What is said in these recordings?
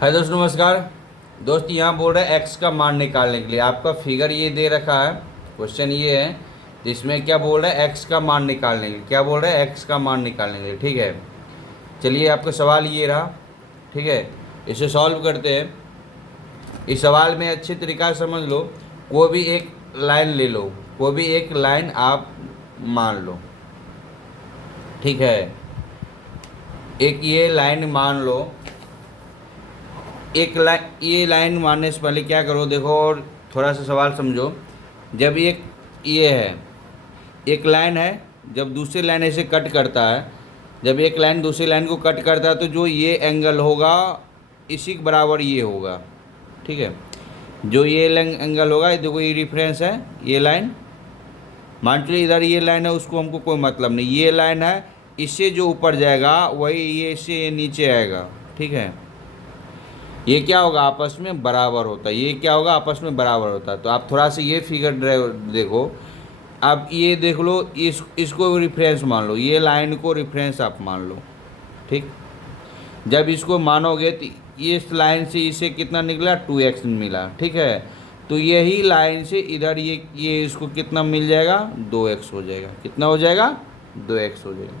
हाय दोस्त, नमस्कार। दोस्त यहाँ बोल रहा है एक्स का मान निकालने के लिए आपका फिगर ये दे रखा है। क्वेश्चन ये है जिसमें क्या बोल रहा है, एक्स का मान निकालने के लिए। क्या बोल रहा है, एक्स का मान निकालने के लिए। ठीक है, चलिए आपका सवाल ये रहा। ठीक है, इसे सॉल्व करते हैं। इस सवाल में अच्छे तरीक़ा से समझ लो। कोई भी एक लाइन ले लो, कोई भी एक लाइन आप मान लो। ठीक है, एक ये लाइन मान लो। एक लाइन, ये लाइन मारने से पहले क्या करो, देखो और थोड़ा सा सवाल समझो। जब एक ये है, एक लाइन है, जब दूसरी लाइन ऐसे कट करता है, जब एक लाइन दूसरी लाइन को कट करता है तो जो ये एंगल होगा इसी के बराबर ये होगा। ठीक है, जो ये एंगल होगा, ये देखो ये रिफरेंस है, ये लाइन मान चलिए इधर ये लाइन है, उसको हमको कोई मतलब नहीं। ये लाइन है, इससे जो ऊपर जाएगा वही ये इससे नीचे आएगा। ठीक है, ये क्या होगा, आपस में बराबर होता है। ये क्या होगा, आपस में बराबर होता है। तो आप थोड़ा सा ये फिगर देखो। अब ये देख लो, इसको रेफरेंस मान लो, ये लाइन को रेफरेंस आप मान लो। ठीक, जब इसको मानोगे तो इस लाइन से इसे कितना निकला, 2x मिला। ठीक है, तो यही लाइन से इधर ये इसको कितना मिल जाएगा, 2x हो जाएगा। कितना हो जाएगा, 2x हो जाएगा।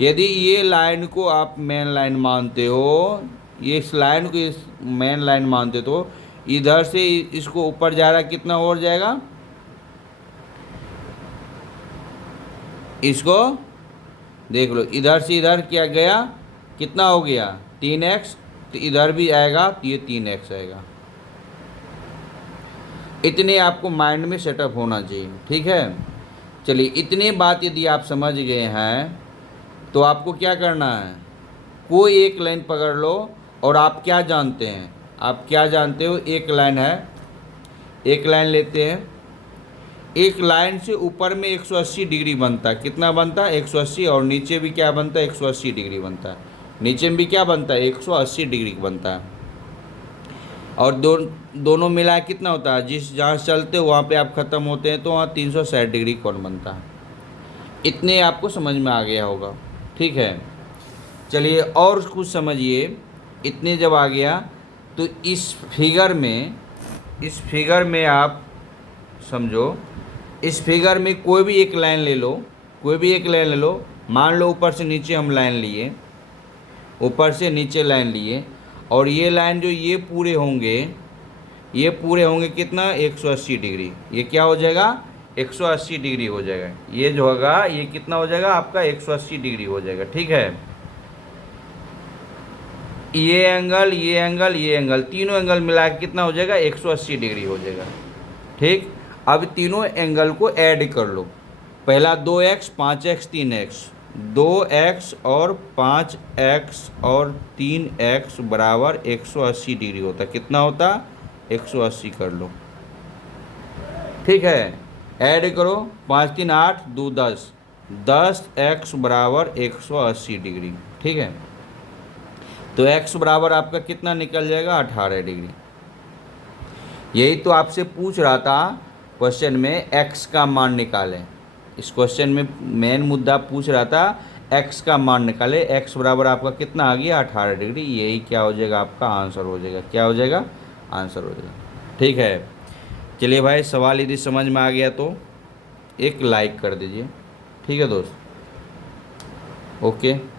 यदि ये लाइन को आप मेन लाइन मानते हो, ये इस लाइन को इस मेन लाइन मानते तो इधर से इसको ऊपर जा रहा है, कितना और जाएगा, इसको देख लो, इधर से इधर क्या गया, कितना हो गया, 3x। तो इधर भी आएगा तो ये 3x आएगा। इतने आपको माइंड में सेटअप होना चाहिए। ठीक है, चलिए इतनी बात यदि आप समझ गए हैं तो आपको क्या करना है, कोई एक लाइन पकड़ लो। और आप क्या जानते हैं, आप क्या जानते हो, एक लाइन है, एक लाइन लेते हैं। एक लाइन से ऊपर में 180 डिग्री बनता है। कितना बनता है, 180। और नीचे भी क्या बनता है, 180 डिग्री बनता है। नीचे में भी क्या बनता है, 180 डिग्री बनता है। और दोनों मिला कितना होता है, जिस जहाँ चलते हो वहाँ पे आप ख़त्म होते हैं तो वहाँ 360 डिग्री कोण बनता है। इतने आपको समझ में आ गया होगा। ठीक है, चलिए और कुछ समझिए। इतने जब आ गया तो इस फिगर में आप समझो, इस फिगर में कोई भी एक लाइन ले लो, कोई भी एक लाइन ले लो। मान लो ऊपर से नीचे हम लाइन लिए, ऊपर से नीचे लाइन लिए, और ये लाइन जो ये पूरे होंगे कितना, 180 डिग्री। ये क्या हो जाएगा, 180 डिग्री हो जाएगा। ये जो होगा ये कितना हो जाएगा आपका, 180 डिग्री हो जाएगा। ठीक है, ये एंगल, ये एंगल, ये एंगल, तीनों एंगल मिला के कितना हो जाएगा, 180 डिग्री हो जाएगा। ठीक, अब तीनों एंगल को ऐड कर लो। पहला 2x, 5x, 3x, 2x और 5x और 3x बराबर 180 डिग्री होता। कितना होता, 180 कर लो। ठीक है, ऐड करो, 5 3 8 2 10, 10x बराबर 180 डिग्री। ठीक है, तो x बराबर आपका कितना निकल जाएगा, 18 डिग्री। यही तो आपसे पूछ रहा था क्वेश्चन में, x का मान निकालें। इस क्वेश्चन में मेन मुद्दा पूछ रहा था, x का मान निकाले। x बराबर आपका कितना आ गया, 18 डिग्री। यही क्या हो जाएगा, आपका आंसर हो जाएगा। क्या हो जाएगा, आंसर हो जाएगा। ठीक है, चलिए भाई, सवाल यदि समझ में आ गया तो एक लाइक कर दीजिए। ठीक है दोस्त, ओके।